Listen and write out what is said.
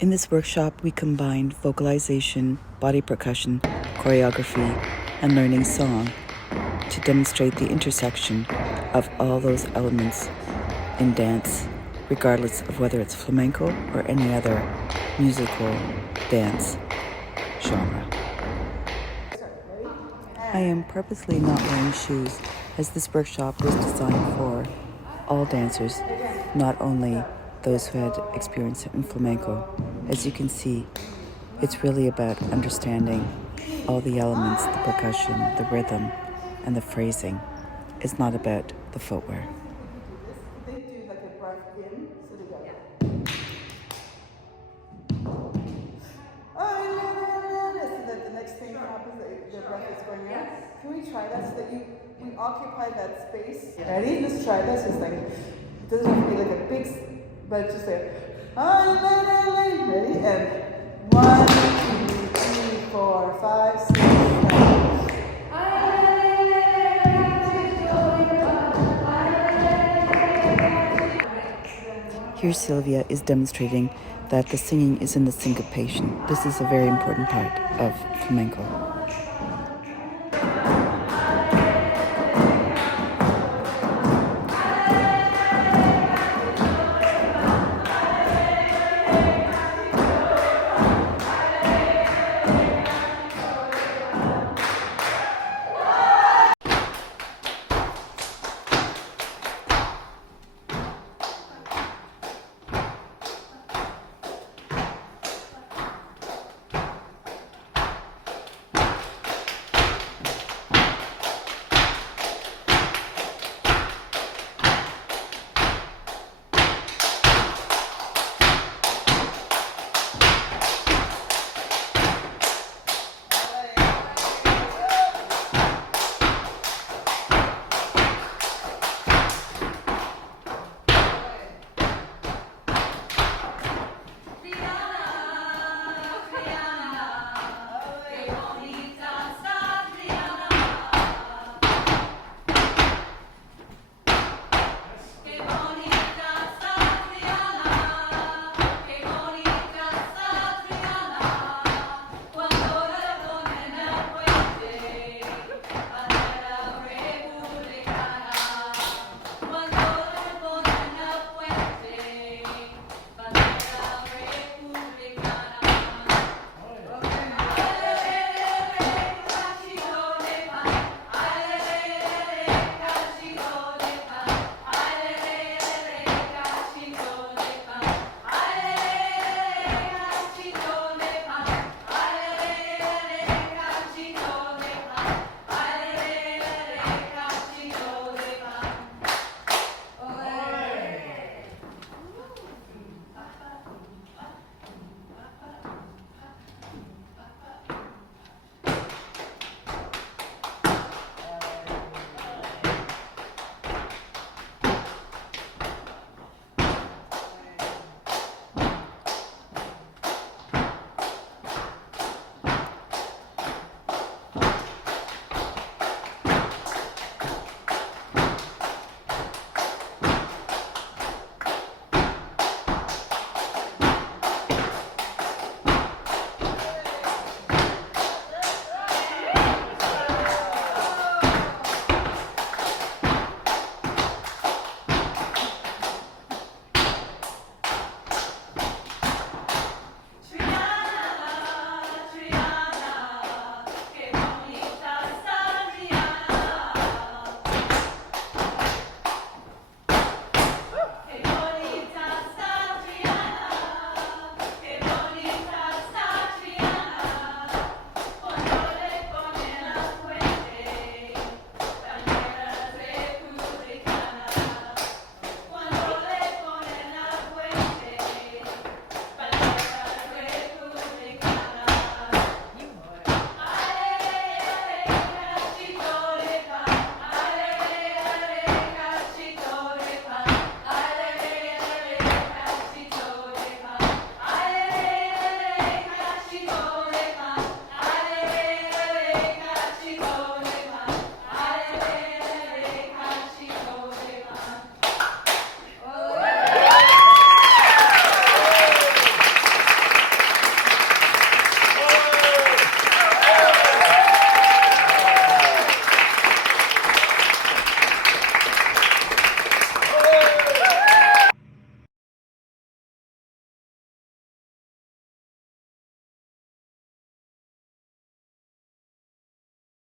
In this workshop, we combined vocalization, body percussion, choreography, and learning song to demonstrate the intersection of all those elements in dance, regardless of whether it's flamenco or any other musical dance genre. I am purposely not wearing shoes, as this workshop was designed for all dancers, not only those who had experience in flamenco. As you can see, it's really about understanding all the elements, the percussion, the rhythm, and the phrasing. It's not about the footwear. They do like a breath in, so they go. So that the next thing happens, the breath is going out. Can we try that so that we occupy that space? Ready? Let's try this. It's like, it doesn't have to be like a big, but it's just like, ready? And 1, 2, 3, 4, 5, 6, 7. Here Sylvia is demonstrating that the singing is in the syncopation. This is a very important part of flamenco.